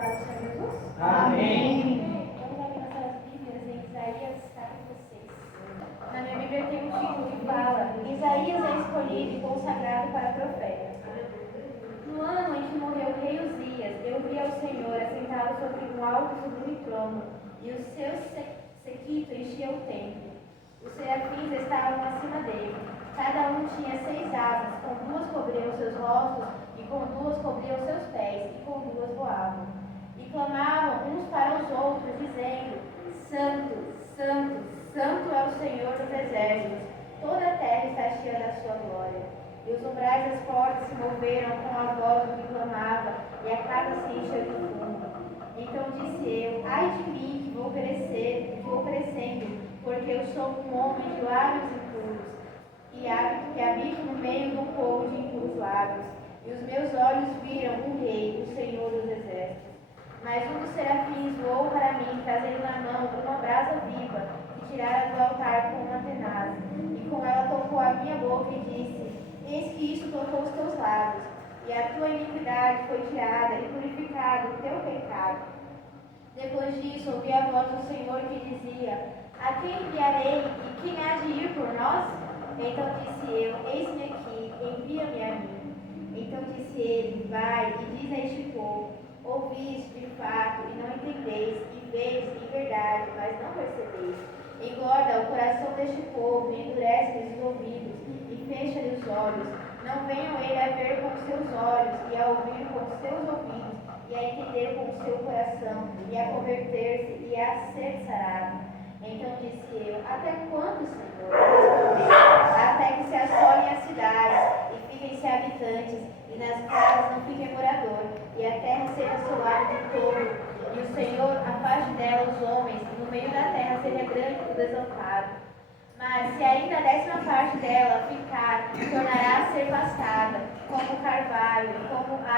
paz do Senhor Jesus? Amém. Vamos abrir nossas Bíblias em Isaías capítulo 6. Na minha Bíblia tem um título que fala: Isaías é escolhido e consagrado para profeta. No ano em que morreu o rei Uzias, eu vi ao Senhor assentado sobre um alto e sublime trono, e o seu séquito enchia o templo. Os serafins estavam acima dele. Cada um tinha 6 asas, com 2 cobriam seus rostos, e com 2 cobriam seus pés, e com 2 voavam. E clamavam uns para os outros, dizendo: Santo, Santo, Santo é o Senhor dos exércitos, toda a terra está cheia da sua glória. E os umbrais das portas se moveram com a voz do que clamava, e a casa se encheu de fumo. Então disse eu: Ai de mim, que vou perecendo, porque eu sou um homem de lábios impuros, e habito no meio de um povo de impuros lábios. E os meus olhos viram o Rei, o Senhor dos exércitos. Mas um dos serafins voou para mim, trazendo na mão uma brasa viva, que tirara do altar com uma tenaz. E com ela tocou a minha boca e disse: Eis que isto tocou os teus lábios, e a tua iniquidade foi tirada e purificado o teu pecado. Depois disso, ouvi a voz do Senhor que dizia: A quem enviarei e quem há de ir por nós? Então disse eu: Eis-me aqui, envia-me a mim. Então disse ele: Vai e diz a este povo: Ouvis de fato e não entendeis, e veis em verdade, mas não percebeis. Engorda o coração deste povo e endurece-lhes os ouvidos e fecha-lhes os olhos. Não venham ele a ver com os seus olhos e a ouvir com os seus ouvidos e a entender com o seu coração e a converter-se e a ser sarado. Então disse eu: Até quando, Senhor? Respondi: Até que se assolem as cidades e fiquem-se habitantes, e nas casas não fiquem morador, e a terra seja assolada de todo, e o Senhor afaste dela os homens, e no meio da terra seja grande o desamparo. Mas se ainda a 10ª parte dela ficar, tornará a ser pastada, como o carvalho e como a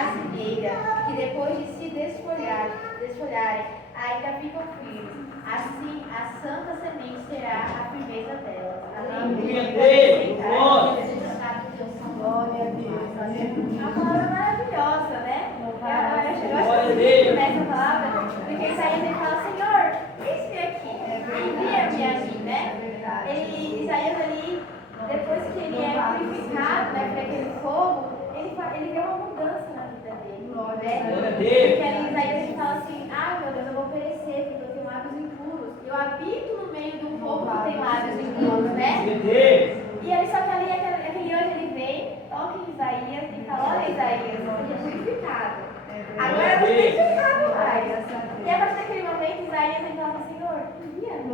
acimieira, que depois de se desfolharem, ainda ficam firmes. Assim, a santa semente será a firmeza delas. Amém. Glória a Deus. Aleluia. Uma palavra maravilhosa, né? Eu acho Glória a bonito Deus. nessa palavra, porque Isaías ele fala: Senhor, eis-me aqui, envia-me a mim, né? Isaías ali, depois que ele é purificado, né, por aquele fogo, ele vê uma mudança na vida dele. Né? Porque ali Isaías ele fala assim: Ah, meu Deus, eu vou perecer porque eu tenho lábios impuros. Eu habito no meio de um povo que tem lábios impuros, né? E ele, só que ali aquele anjo ele vem, toca em Isaías e fala: Olha, Isaías, você é purificado. Agora você tem pecado mais. E a partir daquele momento, Isaías ele fala: Senhor, envia-me.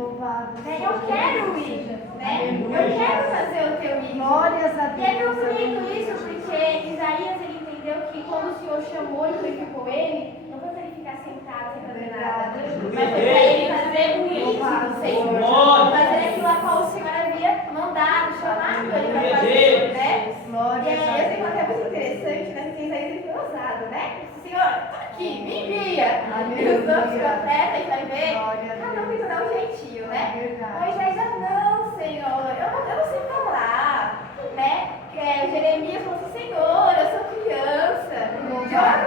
Né? Eu quero ir, né? Eu quero fazer o teu ir. Glórias a E é tão Deus. bonito isso, porque Isaías ele entendeu que quando o Senhor chamou e purificou ele, não foi para ele ficar sentado sem fazer nada, mas foi para ele fazer o íntimo do Senhor, fazer aquilo a qual o Senhor havia mandado, chamado ele para fazer, né? E aí eu sei que é muito interessante, né? Porque Isaías ele foi ousado, né? Senhor, aqui, me envia! E os outros profetas, e vai ver, cada um tenta dar um jeitinho, né? Moisés já não, Senhor, eu não sei falar, né? Jeremias falou assim: Senhor, eu sou criança,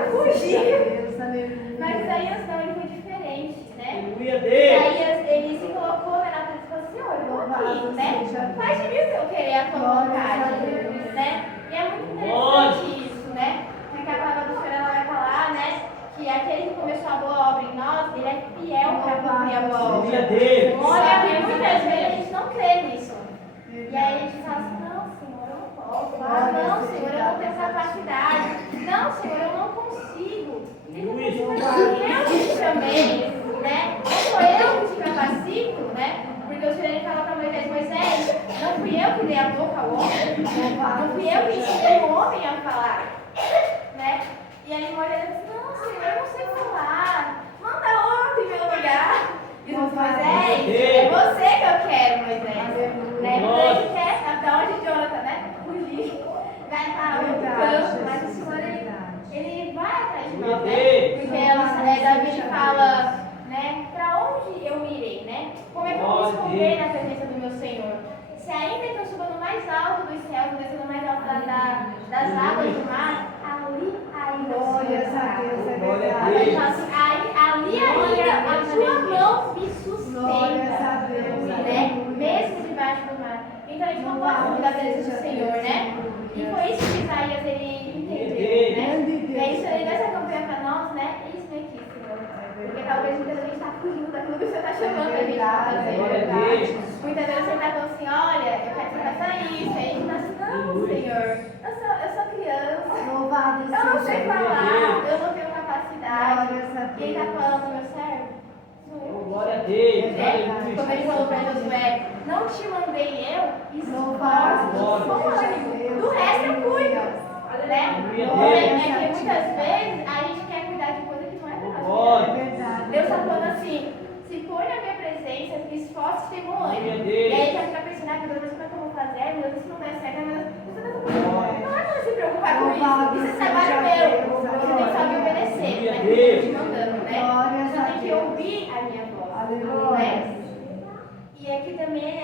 eu fugir. Mas Isaías não, ele foi diferente, né? Isaías, ele se colocou na frente e falou: Senhor, eu estou aqui, né? Faz de mim o teu querer, a tua vontade, né? E é muito interessante isso, né? Porque a palavra do Senhor ela vai falar, né? Que aquele que começou a boa obra em nós, ele é fiel para cumprir a boa obra. Olha, e muitas vezes a gente não crê nisso. E aí a gente fala assim: Não, Senhor, eu não posso. Não, Senhor, eu não tenho capacidade. Não, Senhor, eu não consigo. Eu que te chamei, né? Não sou eu que te capacito, né? Porque o Senhor ele fala para Moisés: Moisés, não fui eu que dei a boca ao homem, não fui eu que ensinei o homem a falar, né? E aí Moisés disse: Não, Senhor, eu não sei falar, manda outro em meu lugar. E o Moisés: É você que eu quero, Moisés, né? Moisés quer, até onde Jonathan, né? Fugir, vai para outro campo, mas o Senhor ele vai atrás de nós, né? Porque Davi fala, né? Para onde eu irei, né? Como é que eu vou me esconder na presença do meu Senhor? Se ainda que eu suba no mais alto dos céus, eu desça no mais alto das águas do mar, ali ainda o Senhor está. sustenta, né? Mesmo debaixo do mar. Então a gente não pode fugir da presença do Senhor, né? E foi isso que Isaías ele entendeu, né? E aí isso ele deu essa campanha para nós, né? Isso aqui, Senhor. Porque talvez muitas vezes a gente está fugindo daquilo que o Senhor está chamando a gente para fazer. Muitas vezes você está falando assim, olha, eu quero que você faça isso. Aí a gente está assim, não, Senhor, eu sou criança. Eu não sei falar, eu não tenho capacidade. E ele está falando, meu servo, sou eu. Glória a Deus. Como ele falou para Josué, não te mandei eu, esforço, do resto eu cuido. Né? É que muitas vezes a gente quer cuidar de coisa que não é para nós. Deus está falando assim, se põe na minha presença, esforço e tem bom ânimo. E aí já fica pensando, ah, meu Deus, como é que eu vou fazer? Meu Deus, se não der certo, meu Deus, não é para se preocupar com isso. Isso é trabalho meu. Você tem que saber obedecer, né? Que eu estou te mandando, né? Você tem que ouvir a minha voz. Né? E aqui também,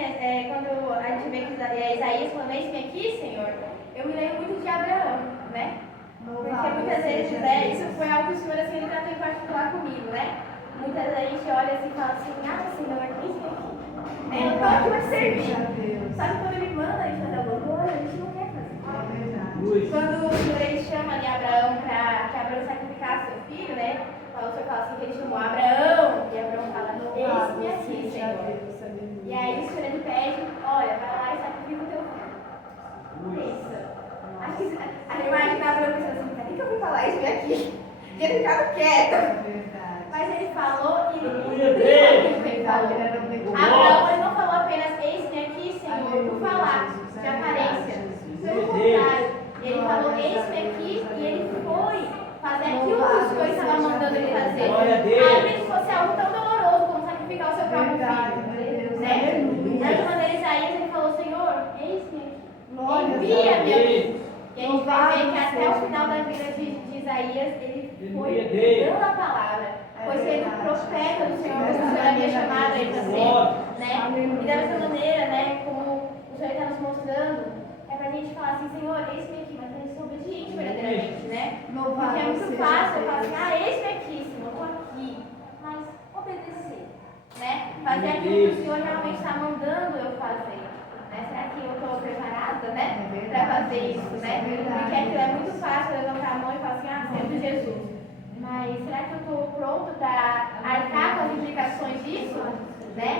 quando a gente vê que Isaías falando, eis-me aqui, Senhor, eu me lembro muito de Abraão, né? Porque muitas vezes, né, isso foi algo que o Senhor, assim, ele tratou em particular comigo, né? Muitas vezes a gente olha assim e fala assim, ah, Senhor, eis-me aqui. Eu estou aqui para te servir. Só que quando ele manda a gente fazer alguma coisa, a gente não quer fazer. Quando o Senhor ele chama ali Abraão para que Abraão sacrificasse seu filho, né? O Senhor fala assim que ele chamou Abraão, e Abraão fala, eis-me aqui, Senhor. E aí o Senhor ele pede, olha, vai lá e sacrifica o teu filho. Isso. Acho que a imagem da Abraão pensando assim, por que eu fui falar isso aqui? Porque ele ficava quieto. Mas ele falou e ele cumpriu o que ele falou. Abraão ele não falou apenas, eis-me aqui, Senhor, por falar de aparência. Pelo contrário, ele falou, eis-me aqui, e ele foi fazer aquilo que o Senhor estava mandando ele fazer. Ainda que fosse algo tão doloroso como sacrificar o seu próprio filho. Né? Da mesma maneira, Isaías ele falou, Senhor, eis-me aqui, envia-me a mim. E a gente vai ver que até o final da vida de Isaías, ele foi dando a palavra, foi sendo profeta do Senhor, como o Senhor havia chamado ele para ser. Né? E da mesma maneira, né, como o Senhor está nos mostrando, é para a gente falar assim, Senhor, eis-me aqui, mas a gente ser obediente verdadeiramente, né? Porque é muito fácil eu falar assim, ah, eis-me aqui, Senhor, eu estou aqui, mas obedecer, né? Fazer aquilo que o Senhor realmente está mandando eu fazer. Né? Será que eu estou preparada, né, para fazer isso, né? Porque aquilo é muito fácil levantar a mão e falar assim, ah, Senhor Jesus. Mas será que eu estou pronto para arcar com as implicações disso? Né?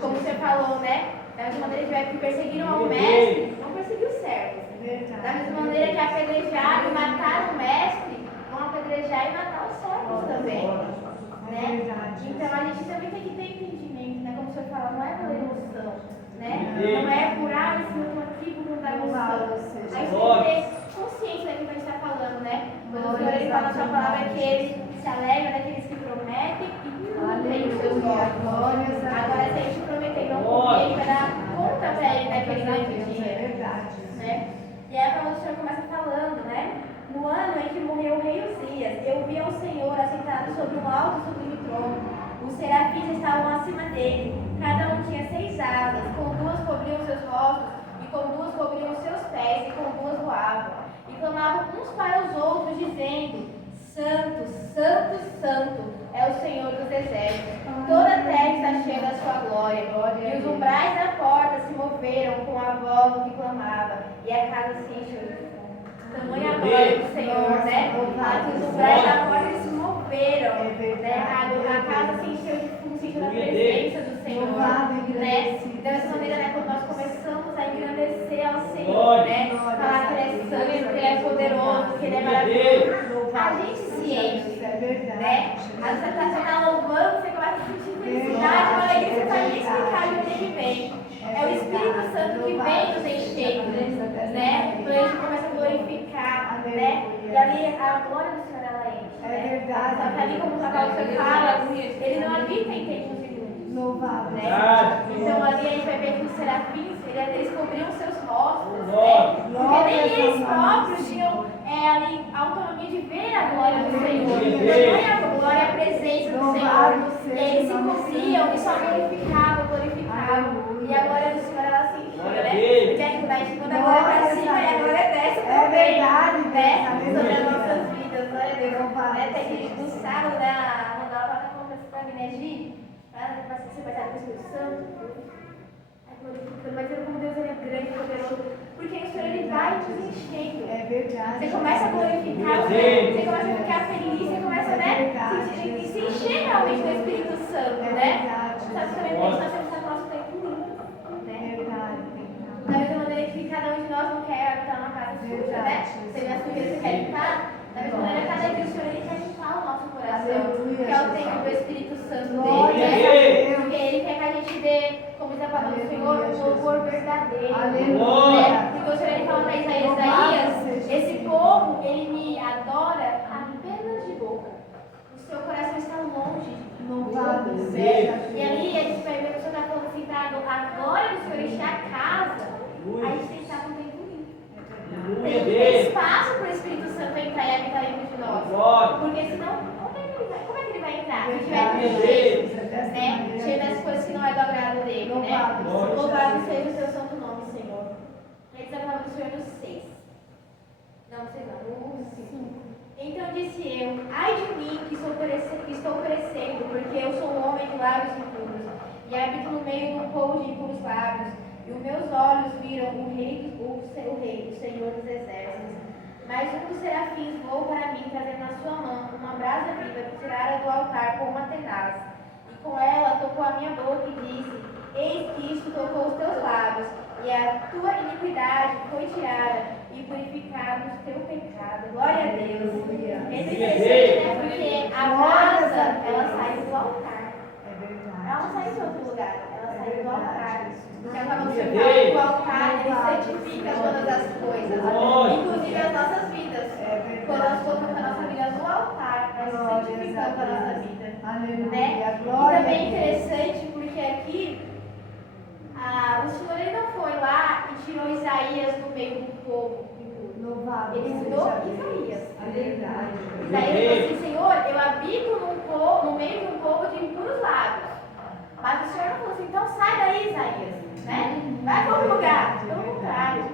Como você falou, né? Da mesma maneira que perseguiram ao mestre, não perseguiu o servo. Da mesma maneira que apedrejaram e mataram o mestre, vão apedrejar e matar os servos também. Né? Então a gente também tem que ter entendimento, né? Como o senhor fala, não é pela emoção, né? Não é por, ah, esse eu estou aqui por conta da emoção. A gente tem que ter consciência daquilo que a gente está falando, né? Quando o senhor ele fala na sua palavra que ele se alegra daqueles que prometem e cumprem os seus votos. Agora, se a gente prometer e não cumprir, ele vai dar conta para ele naquele grande dia. Né? E aí a palavra do Senhor começa falando, né? No ano em que morreu o rei Uzias, eu vi ao Senhor assentado sobre um alto e sublime trono. Os serafins estavam acima dele, cada um tinha 6 asas, com 2 cobriam seus rostos, e com 2 cobriam os seus pés, e com 2 voavam. E clamavam uns para os outros, dizendo, Santo, Santo, Santo é o Senhor dos exércitos. Toda a terra está cheia da sua glória. E os umbrais da porta se moveram com a voz do que clamava, e a casa se encheu de fogo. Tamanha glória do Senhor, né? Os umbrais da porta se moveram, né? A casa se encheu de fogo, se encheu da presença do Senhor, né? Dessa maneira, né, quando nós começamos a engrandecer ao Senhor, né? Falar que Ele é santo, que Ele é poderoso, que Ele é maravilhoso, a gente se enche, né? Às vezes você está louvando, você começa a sentir felicidade, uma alegria, você vai nem explicar de onde ele vem. É o Espírito Santo que vem nos enchendo, né? Quando a gente começa a glorificar, né? E ali a glória do Senhor, ela enche, né? Só que ali, como o Senhor fala, ele não habita em tempos de luz, né? Então ali a gente vai ver que os serafins, eles cobriam seus rostos, né? Porque nem eles próprios tinham ali a autonomia de ver a glória do Senhor. Tamanha a glória, a presença do Senhor. E eles se cobriam e só glorificavam. E a glória do Senhor, ela se enchia, né? Porque a gente manda a glória para cima e a glória desce também, né? Sobre as nossas vidas, glória a Deus. Até que no sábado, né, a Ronaldo estava contando isso para mim, né, Gi? para ser batizado com o Espírito Santo. Glorificando, mas vendo como Deus ele é grande e poderoso. Porque o Senhor ele vai nos enchendo. É verdade. Você começa a glorificar, você começa a ficar feliz, você começa, né? Se encher realmente do Espírito Santo, né? Sabe também que nós temos que nosso tempo limpo, né? É verdade. Da mesma maneira que cada um de nós não quer habitar numa casa suja, né? Você vê a sujeira que você quer limpar. Da mesma maneira, cada dia o Senhor ele quer limpar o nosso coração. Que é o templo do Espírito Santo dele, né? Porque ele quer que a gente dê, como diz a palavra do Senhor, um louvor verdadeiro. Né? Porque o Senhor ele fala para Isaías, esse povo, ele me adora apenas de boca. O seu coração está longe de mim. Louvado seja. E ali a gente vai ver que o Senhor está falando assim, para a glória do Senhor encher a casa, a gente tem que estar com o tempo limpo. Tem que ter espaço para o Espírito Santo entrar e habitar dentro de nós. Porque senão, como é que ele vai entrar? Se estiver cheio, né? Cheio das coisas que não é do agrado dele, né? Louvado seja o seu santo nome, Senhor. Ele está falando do Senhor no 6. Não, sei lá, no 5. Então disse eu, ai de mim que estou perecendo, porque eu sou um homem de lábios impuros, e habito no meio de um povo de impuros lábios, e os meus olhos viram o rei, o Senhor dos exércitos. Mas um dos serafins voou para mim, trazendo na sua mão uma brasa viva que tirara do altar com uma tenaz, e com ela tocou a minha boca e disse, eis que isto tocou os teus lábios, e a tua iniquidade foi tirada, e purificado o teu pecado. Glória a Deus. É interessante, né? Porque a brasa, ela sai do altar. É verdade. Ela não sai de outro lugar, ela sai do altar. Porque quando você fala do altar, ele santifica todas as coisas, inclusive as nossas vidas. Quando nós colocamos a nossa vida no altar, nós santificamos a nossa vida. Né? E também é interessante porque aqui o Senhor ele não foi lá e tirou Isaías do meio do povo. Louvado Ele seja mudou Deus. Isaías. É verdade. Isaías falou assim, Senhor, eu habito no meio de um povo de impuros lábios. Mas o Senhor não falou assim, então sai daí, Isaías. Né? Vai para outro lugar. Pelo contrário.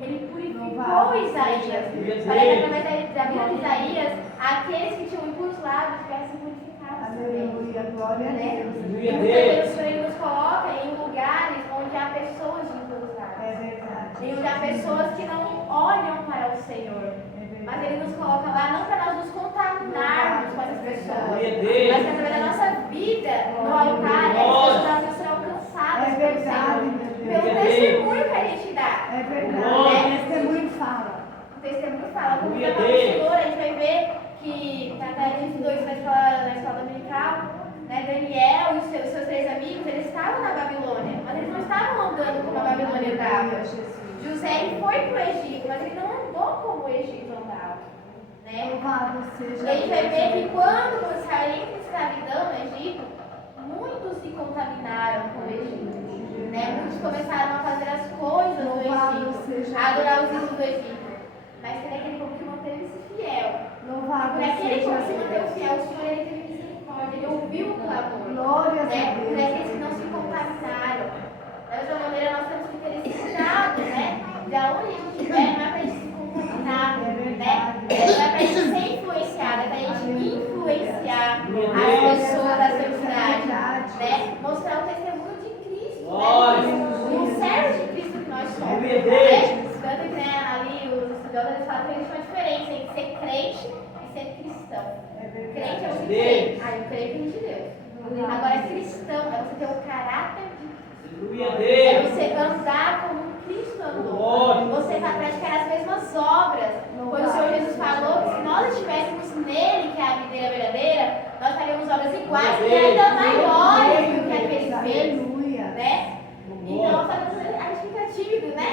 Ele purificou Isaías. Para que através da vida de Isaías, aqueles que tinham impuros lábios tivessem purificados também. Aleluia, glória a Deus. E muitas vezes o Senhor ele nos coloca em lugares onde há pessoas de impuros lábios. É verdade. E onde há pessoas que não olham para o Senhor. Mas Ele nos coloca lá não para nós nos contaminarmos com essas pessoas, mas que através da nossa vida no altar, essas pessoas não serão alcançadas pelo Senhor. Pelo testemunho que a gente dá. É verdade. O testemunho fala. O testemunho fala. Como está falando o Senhor, a gente vai ver que até a gente dois vai falar na escola dominical, né, Daniel e os seus 3 amigos, eles estavam na Babilônia, mas eles não estavam andando como a Babilônia estava. José ele foi para o Egito, mas ele não andou como o Egito andava. Né? Louvado seja E a gente vai ver que quando os israelitas em escravidão no Egito, muitos se contaminaram com o Egito. Né? Muitos começaram a fazer as coisas do Egito, a adorar os ídolos do Egito. Mas tem aquele povo que manteve-se fiel. Louvado Por aquele seja povo que se manteve Deus. fiel, o Senhor ele teve misericórdia, ele ouviu o clamor. Glória a Né? Deus. Por aqueles que não se contaminaram. Da mesma maneira, nós temos que ter esse cuidado, né? De onde a gente estiver, não é para a gente se contaminar, né? Não é para a gente ser influenciado, é para a gente influenciar as pessoas da sua cidade, né? Mostrar o testemunho de Cristo, né? O servo de Cristo que nós somos, né? Tanto que, né, ali os estudiosos eles falam que existe uma diferença entre ser crente e ser cristão. Crente é você crer, eu creio que de Deus. Agora, cristão é você ter o caráter de Cristo. É você andar como Cristo andou. Você vai praticar as mesmas obras. Quando o Senhor Jesus falou que se nós estivéssemos nele, que é a videira verdadeira, nós faríamos obras iguais e ainda maiores do que aqueles fez. Né? Então, a gente fica tímido, né?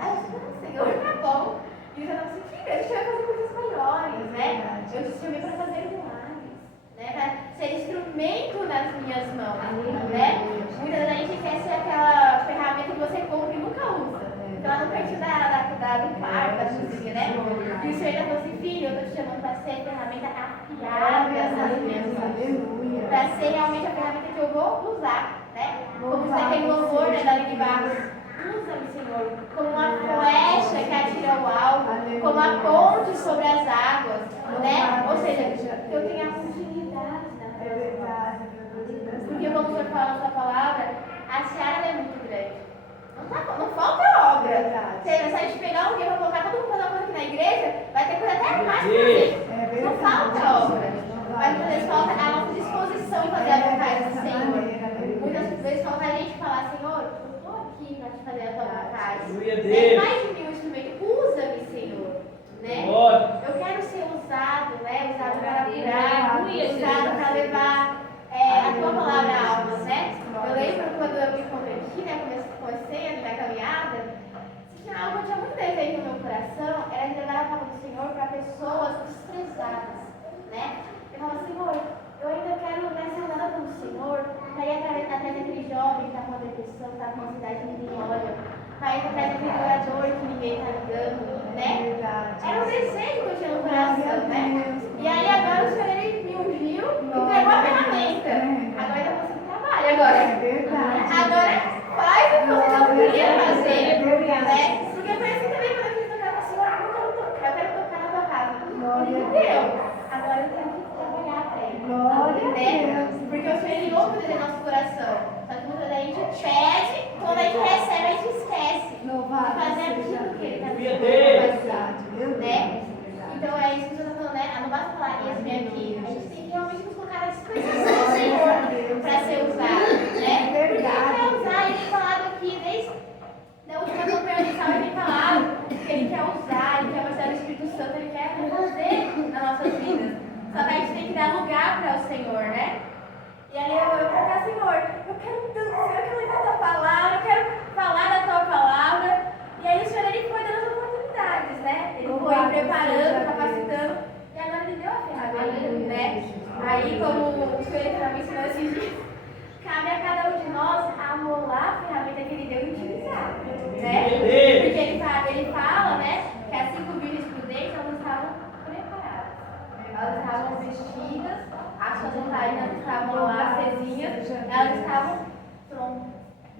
A gente fala, Senhor, tá bom. E você não se fica, a gente vai fazer coisas maiores, né? Eu te chamei para fazer milagres, né? Para ser instrumento nas minhas mãos, né? Muitas vezes a gente quer ser aquela ferramenta que você compra e nunca usa. Então, ela no cantinho do quarto, da cozinha, né? E o Senhor ainda falou assim, filho, eu estou te chamando para ser ferramenta afiada nas minhas mãos. Para ser realmente a ferramenta que eu vou usar, né? Como você tem louvor, né, da Aline Barros. Usa-me, Senhor, como uma flecha que atira ao alvo, como a ponte sobre as águas, né? Ou seja, que eu tenha continuidade na tua mão. Porque como o Senhor fala na sua palavra, a seara é muito grande. Não falta obra. Se a gente pegar alguém para colocar todo mundo fazer uma coisa aqui na igreja, vai ter coisa até mais para fazer. Não falta obra. Mas muitas vezes falta a nossa disposição em fazer a vontade do Senhor. Muitas vezes falta a gente falar, Senhor, eu estou aqui para te fazer a tua vontade. Mais de mim um instrumento, usa-me, Senhor. Né? Eu quero ser usado, né? Usado para curar, usado para levar a tua palavra a almas, né? Eu lembro quando eu me converti, né? Comecei a minha caminhada, algo que eu tinha muito desejo no meu coração era de levar a palavra do Senhor para pessoas desprezadas, né? Eu falava, Senhor, eu ainda quero ser usada pelo Senhor, para ir atrás daquele jovem que está com uma depressão, que está com uma ansiedade que ninguém olha, para ir atrás daquele orador que ninguém está ligando, né? Era um desejo que eu tinha no coração, né? E aí agora o Senhor ele me ungiu e pegou a ferramenta. Agora eu consigo trabalhar agora. Agora faz o que você não queria fazer, né? Porque foi assim também quando eu quis tocar com o Senhor, eu quero tocar na tua casa. Não deu. Agora eu tenho que trabalhar para ele. Né? Porque o Senhor ele ouve o nosso coração. Só que muitas vezes a gente pede, quando a gente recebe, a gente esquece de fazer aquilo que ele está dizendo. Né? Então é isso que você está falando, né? Não basta falar eis-me aqui. A gente tem que realmente nos colocar à disposição do Senhor para ser usado. Né? Porque ele quer usar, ele tem falado aqui desde a última conferência, ele tem falado que ele quer usar, ele quer mostrar o Espírito Santo, ele quer fazer nas nossas vidas. Só que a gente tem que dar lugar para o Senhor, né? E aí eu falei, Senhor, eu quero tanto, Senhor, eu quero levar a tua palavra, eu quero falar da tua palavra. E aí o Senhor ele foi dando as oportunidades, né? Ele foi preparando, capacitando, e agora ele deu a ferramenta, né? Aí como o Senhor estava me ensinando esses dias, cabe a cada um de nós amolar a ferramenta que ele deu e utilizar, né? Porque ele fala, né, que as 5 virgens prudentes, elas estavam preparadas. Elas estavam vestidas, as suas lamparinas estavam lá acesinhas, elas estavam prontas.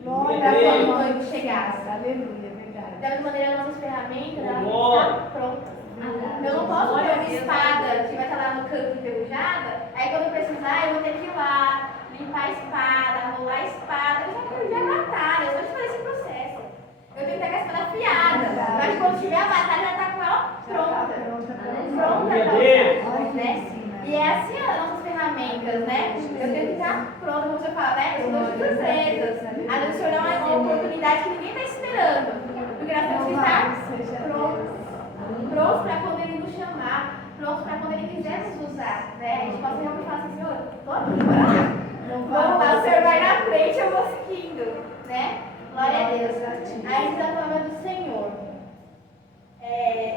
Para quando o noivo chegasse. Aleluia, verdade. Da mesma maneira, nossas ferramentas, elas estão prontas. Eu não posso ter uma espada que vai estar lá no canto enferrujada, aí quando eu precisar, eu vou ter que ir lá, limpar a espada, rolar a espada. Eu já perdi a batalha, eu só te fazer esse processo. Eu tenho que pegar a espada afiada, mas quando tiver a batalha, já está com ela pronta. Pronta para usar, né? E é assim as nossas ferramentas, né? Eu tenho que estar pronta, como você fala, né? Eu sou de surpresas. Às vezes o Senhor dá uma oportunidade que ninguém está esperando. Porque nós temos que estar prontos para quando Ele nos chamar, prontos para quando Ele quiser nos usar, né? A gente pode realmente falar assim, Senhor, estou aqui, bora lá. Vamos lá, o Senhor vai na frente, eu vou seguindo, né? Glória a Deus. Aí diz a palavra do Senhor.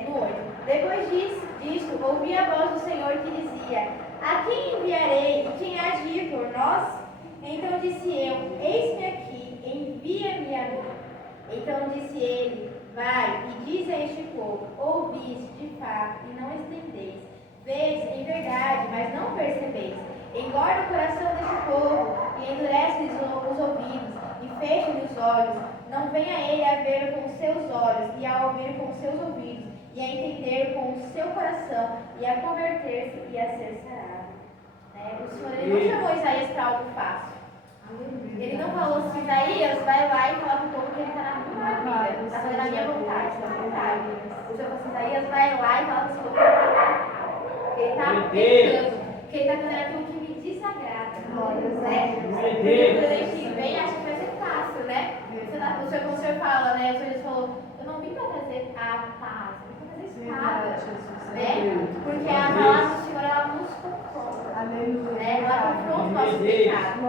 No 8. Depois disso, ouvi a voz do Senhor que dizia, a quem enviarei e quem há de ir por nós? Então disse eu, eis-me aqui, envia-me a mim. Então disse ele, vai e diz a este povo, ouvis de fato e não entendeis, vês em verdade, mas não percebeis. Engorda o coração deste povo e endurece-lhes os ouvidos e fecha-lhes os olhos. Não venha ele a ver com os seus olhos e a ouvir com os seus ouvidos e a entender com o seu coração e a converter-se e a ser sarado. O Senhor ele não chamou Isaías para algo fácil. Ele não falou assim, Isaías, vai lá e fala para o povo que ele está na minha vida, está fazendo a minha vontade, está vontade. O Senhor falou assim, Isaías, vai lá e fala para o povo que ele está pecando, que ele está fazendo aquilo que me desagrada. Né? Porque quando a gente vem, acha que vai ser fácil, né? O Senhor fala, né? O Senhor falou, eu não vim para trazer a paz, eu vim para trazer espada. Né? Porque a palavra do Senhor, ela nos confronta. Né? Ela confronta o nosso pecado.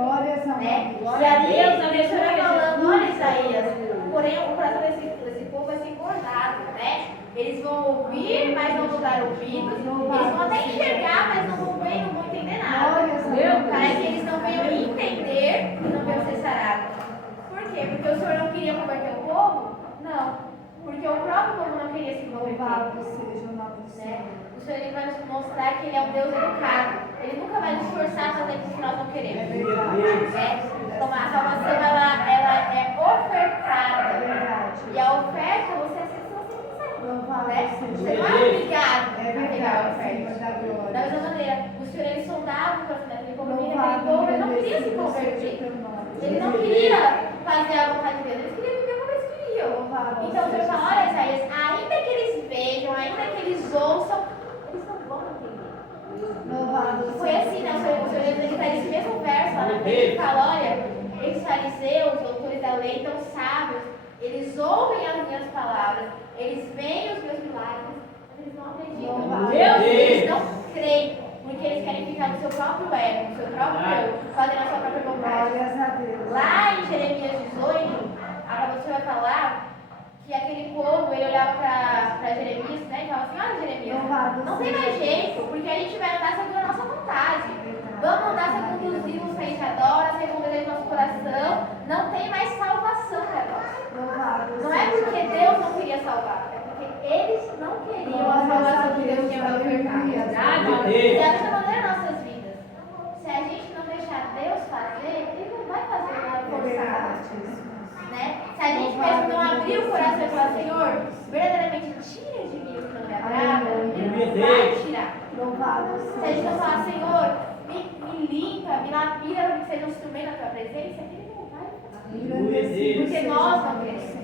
Né? E ali, o Senhor falando, olha Isaías, porém o coração desse povo vai ser engordado, né? Eles vão ouvir, mas não vão dar ouvidos. Eles vão até enxergar, mas não vão ver, não vão entender nada. Parece que eles não venham entender e não venham ser sarados. Por quê? Porque o Senhor não queria converter o povo? Não. Porque o próprio povo não queria se converter. Né? O Senhor ele vai nos mostrar que Ele é um Deus educado. Ele nunca vai nos forçar a fazer aquilo que nós não queremos. Né? Então a salvação ela é ofertada. E a oferta você aceita se você quiser. Né? Você não é obrigado a pegar a oferta. Da mesma maneira, o Senhor ele sondava o coração daquele povo, ele não queria se converter. Eles não queriam fazer a vontade de Deus, eles queriam viver como eles queriam. Então o Senhor fala, olha Isaías, ainda que eles vejam, ainda que eles ouçam, eles não vão entender. E foi assim, né? O Senhor ele traz esse mesmo verso lá na frente e fala, olha, esses fariseus, doutores da lei, tão sábios, eles ouvem as minhas palavras, eles veem os meus milagres, mas eles não acreditam. Eles não creem, porque eles querem ficar no seu próprio ego, no seu próprio eu, fazendo a sua própria vontade. Lá em Jeremias 18, a você vai falar que aquele povo, ele olhava para Jeremias, né, e falava assim, olha Jeremias, não tem mais jeito, porque a gente vai andar segundo a nossa vontade. Vamos andar segundo os ídolos que a gente adora, segundo o desejo do nosso coração. Não tem mais salvação para nós. Não é porque Deus não queria salvar, é porque eles não queriam a salvação que Deus tinha para ofertar. E da mesma maneira nossas vidas. Se a gente não deixar Deus fazer, Ele não vai fazer nada forçado. Né? Se a gente mesmo não abrir o coração e falar, Senhor, verdadeiramente tira de mim o que não me agrada, Ele não vai tirar. Se a gente não falar, Senhor, me limpa, me lapida para que seja um instrumento da tua presença, Ele não vai fazer. Porque nós não queremos.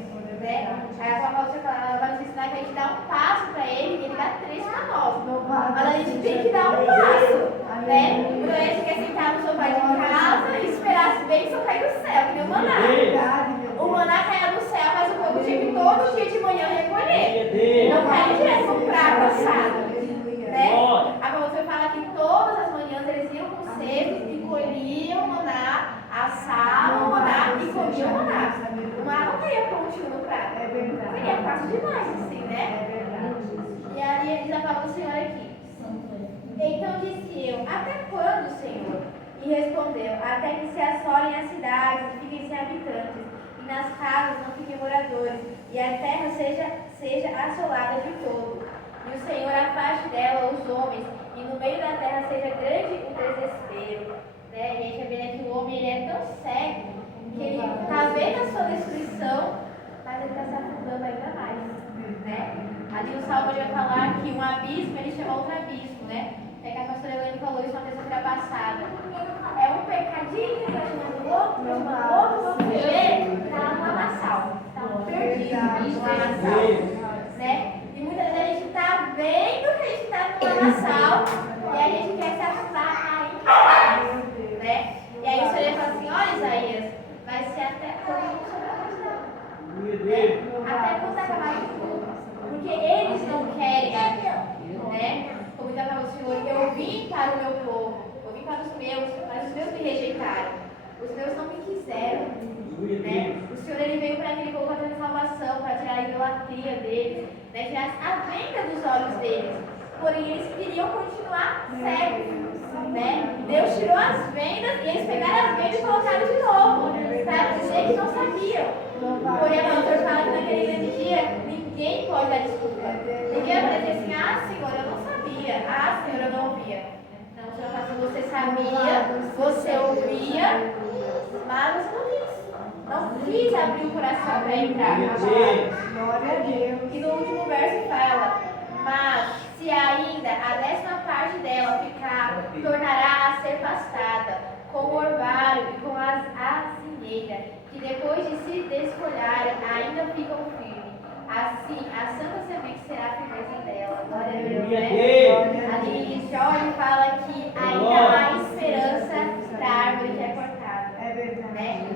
Né? Aí a palavra vai nos ensinar que a gente dá um passo para Ele e Ele dá 3 para nós. Mas a gente tem que dar um passo. Né? Quando a gente quer sentar no sofá de casa e esperar as bênçãos cair do céu, que nem o maná. O maná caia do céu, mas o povo tinha que todo dia de manhã recolher. Não cair direto no prato assado. Né? Agora você fala que todas as manhãs eles iam com sede e colhiam o maná, assavam o maná e comiam o maná. O maná não caía prontinho no prato. Seria fácil demais assim, né? E aí eles falavam o Senhor aqui. Então disse eu, até quando, Senhor? E respondeu, até que se assolem as cidades e fiquem sem habitantes, e nas casas não fiquem moradores, e a terra seja assolada de todo. E o Senhor afaste dela os homens, e no meio da terra seja grande o desespero. Né? E a gente vai ver que o homem ele é tão cego que ele está vendo a sua destruição, mas ele está se afundando ainda mais. Né? Ali no Salmo ele vai falar que um abismo ele chama outro abismo, né? É que a pastora Helene falou isso na terça-feira passada. É um pecadinho, está chamando o outro, vamos ver, está lá no lamaçal. Está perdido no lamaçal. Né? E muitas vezes a gente está vendo que a gente está no lamaçal e a gente quer se afundar ainda mais. Né? E aí o Senhor fala assim, olha Isaías, vai ser até quando não sobrar mais nada. Né? Até quando acabar de fogo. Porque eles não querem, né? Como já falou o Senhor, eu vim para o meu povo, eu vim para os meus, mas os meus me rejeitaram. Os meus não me quiseram. Né? O Senhor ele veio para aquele povo para trazer salvação, para tirar a idolatria deles, né? Tirar a venda dos olhos deles. Porém, eles queriam continuar cegos. Né? Deus tirou as vendas e eles pegaram as vendas e colocaram de novo, para dizer que não sabiam. Porém, o autor fala que naquele grande dia ninguém pode dar desculpa. Ninguém vai dizer assim, ah Senhor, eu não sabia, ah Senhor, eu não ouvia. Não, o Senhor fala assim, você sabia, você ouvia, mas você não quis. Não quis abrir o coração para entrar. Glória a Deus. E no último verso fala, mas se ainda a 10ª parte dela ficar, tornará a ser pastada, com o orvalho e com as azinheiras, que depois de se desfolharem ainda ficam firmes. Assim, a santa semente será a firmeza dela. Glória a Deus, né? Ali em Jó ele fala que ainda há esperança para a árvore que é cortada. É verdade. Né?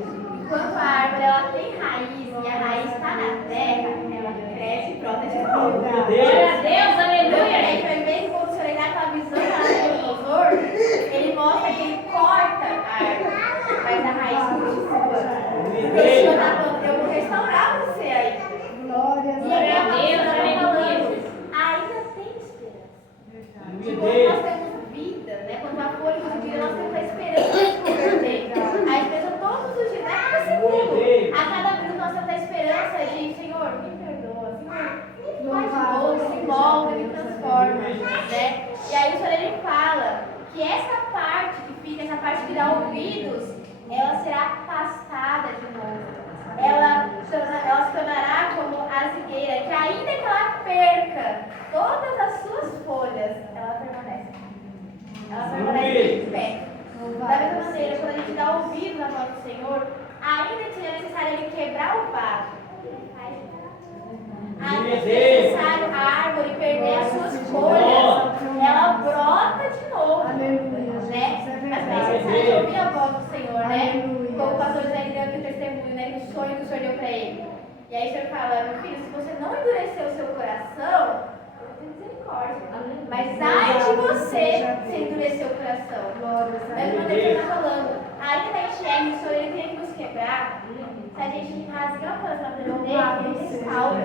Enquanto a árvore ela tem raiz e a raiz está na terra, ela cresce e brota de novo. Glória a Deus, aleluia! A gente vai ver que quando o Senhor dá aquela visão do louvor, ele mostra que ele corta a árvore, mas a raiz continua. O Senhor está falando, eu vou restaurar você aí. Glória a E Deus. aí a palavra aleluia. falando, ainda tem esperança. Que quando nós temos vida, né? Quando há fôlego de vida, nós temos a esperança de se converter. A esperança todos os dias, não é cada segundo. A cada minuto nós temos a esperança de, Senhor, me perdoa, Senhor, me faz de novo, me molda, me transforma. Né? E aí o Senhor ele fala que essa parte que fica, essa parte que dá ouvidos, ela será pastada de novo. Ela se tornará como a figueira, que ainda que ela perca todas as suas folhas, ela permanece. Ela permanece em pé. Da mesma maneira, quando a gente dá ouvido na voz do Senhor, ainda que seja necessário ele quebrar o vaso, ainda que seja necessário a árvore perder as suas folhas, ela brota de novo. Aleluia. Né? Mas é necessário ouvir a voz do Senhor, né? Como o pastor José deu aqui o testemunho, né? Do sonho que o Senhor deu para ele. E aí o Senhor fala, meu filho, se você não endurecer o seu coração, eu vou ter misericórdia. Mas ai de você se endurecer o coração. Mesmo quando ele está falando, ainda que a gente erre, o Senhor ele tem que nos quebrar. Se a gente rasgar o coração dele, ele restaura.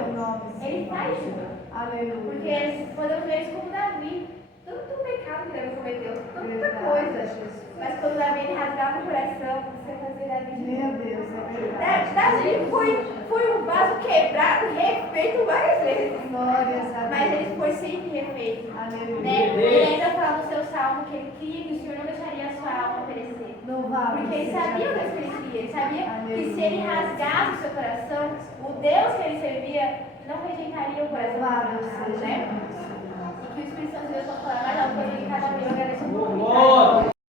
Ele faz isso. Aleluia. Porque podemos ver isso como Davi. Tanto pecado que Davi cometeu, tanta coisa. Mas quando Davi ele rasgava o coração, você fazia Davi de Meu novo. Deus, é verdade. Davi foi um vaso quebrado, refeito várias vezes. Glórias a Deus. Mas ele foi sempre refeito. Aleluia. Né? Ele ainda fala no seu salmo que ele cria que o Senhor não deixaria a sua alma perecer. Louvado Porque ele seja sabia o Deus. que ele queria. Ele sabia que Aleluia. se ele rasgasse o seu coração, o Deus que ele servia não rejeitaria o coração. Louvado quebrado, seja né? Deus.